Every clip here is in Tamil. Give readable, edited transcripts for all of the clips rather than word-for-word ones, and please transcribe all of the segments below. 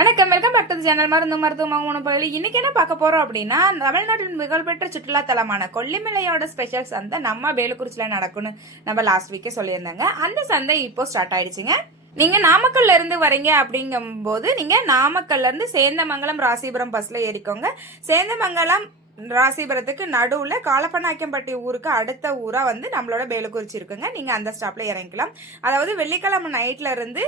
வணக்கம், welcome back to the channel. மருத்துவமாக உணவு இன்னைக்கு என்ன பார்க்க போறோம் அப்படின்னா, தமிழ்நாட்டின் புகழ்பெற்ற சுற்றுலா தலமான கொல்லிமலையோட ஸ்பெஷல் சந்தை நம்ம வேலுக்குறிச்சியில நடக்கும்னு நம்ம லாஸ்ட் வீக்கே சொல்லியிருந்தாங்க. அந்த சந்தை இப்போ ஸ்டார்ட் ஆயிடுச்சுங்க. நீங்க நாமக்கல்ல இருந்து வரீங்க அப்படிங்கும் போது நீங்க நாமக்கல்ல இருந்து சேந்தமங்கலம் ராசிபுரம் பஸ்ல ஏறிக்கோங்க. சேந்தமங்கலம் ராசிபுரத்துக்கு நடுவுல காலப்பநாயக்கம்பட்டி ஊருக்கு அடுத்த ஊரா வந்து நம்மளோட வேலுக்குறிச்சி இருக்குங்க. நீங்க அந்த ஸ்டாப்ல இறங்கிக்கலாம். அதாவது வெள்ளிக்கிழமை நைட்ல இருந்து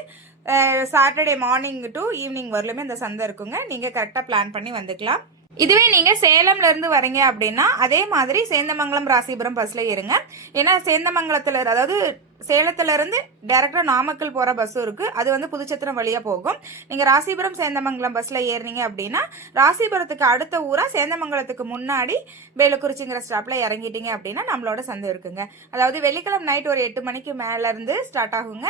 சாட்டர்டே மார்னிங் டு ஈவினிங் வரலுமே இந்த சந்தை இருக்குங்க. நீங்க கரெக்டா பிளான் பண்ணி வந்துக்கலாம். இதுவே நீங்க சேலம்ல இருந்து வரீங்க அப்படின்னா அதே மாதிரி சேந்தமங்கலம் ராசிபுரம் பஸ்ல ஏறுங்க. ஏன்னா சேந்தமங்கலத்துல அதாவது சேலத்துல இருந்து டைரக்டா நாமக்கல் போற பஸ்ஸும் இருக்கு. அது வந்து புதுச்சத்திரம் வழியா போகும். நீங்க ராசிபுரம் சேந்தமங்கலம் பஸ்ல ஏறினீங்க அப்படின்னா ராசிபுரத்துக்கு அடுத்த ஊரா சேந்தமங்கலத்துக்கு முன்னாடி வேலுக்குறிச்சிங்கிற ஸ்டாப்ல இறங்கிட்டீங்க அப்படின்னா நம்மளோட சந்தை இருக்குங்க. அதாவது வெள்ளிக்கிழமை நைட் ஒரு 8 மணிக்கு மேல இருந்து ஸ்டார்ட் ஆகுங்க.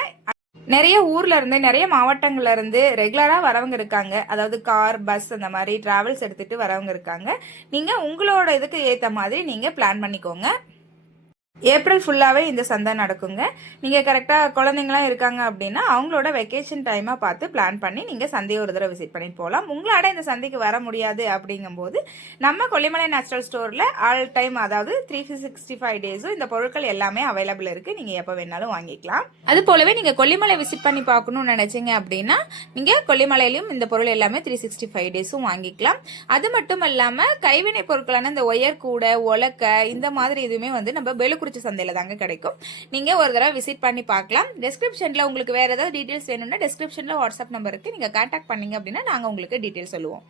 நிறைய ஊர்ல இருந்து நிறைய மாவட்டங்கள்ல இருந்து ரெகுலரா வரவங்க இருக்காங்க. அதாவது கார், பஸ் அந்த மாதிரி டிராவல்ஸ் எடுத்துட்டு வரவங்க இருக்காங்க. நீங்க உங்களோட இதுக்கு ஏத்த மாதிரி நீங்க பிளான் பண்ணிக்கோங்க. ஏப்ரல் ஃபுல்லாகவே இந்த சந்தை நடக்குங்க. நீங்கள் கரெக்டாக குழந்தைங்களாம் இருக்காங்க அப்படின்னா அவங்களோட வெக்கேஷன் டைமாக பார்த்து பிளான் பண்ணி நீங்கள் சந்தையை ஒரு தடவை விசிட் பண்ணிட்டு போகலாம். உங்களாட இந்த சந்தைக்கு வர முடியாது அப்படிங்கும்போது நம்ம கொல்லிமலை நேச்சுரல் ஸ்டோரில் ஆல் டைம் அதாவது 365 டேஸும் இந்த பொருட்கள் எல்லாமே அவைலபிள் இருக்குது. நீங்கள் எப்போ வேணாலும் வாங்கிக்கலாம். அது போலவே நீங்கள் கொல்லிமலை விசிட் பண்ணி பார்க்கணும்னு நினச்சிங்க அப்படின்னா நீங்கள் கொல்லிமலையிலையும் இந்த பொருள் எல்லாமே 365 டேஸும் வாங்கிக்கலாம். அது மட்டும் இல்லாமல் கைவினை பொருட்களான இந்த ஒயர் கூடை, உலக்கை இந்த மாதிரி இதுவுமே வந்து நம்ம வேலுக்குறிச்சி சந்தையில தாங்க கிடைக்கும். நீங்க ஒரு தடவை விசிட் பண்ணி பார்க்கலாம். டிஸ்கிரிப்ஷன்ல உங்களுக்கு வேற ஏதாவது டீடைல்ஸ் வேணும்னா டிஸ்கிரிப்ஷன்ல வாட்ஸ்அப் நம்பருக்கு நீங்க கான்டாக்ட் பண்ணீங்க அப்படின்னா நாங்க உங்களுக்கு டீடைல்ஸ் சொல்லுவோம்.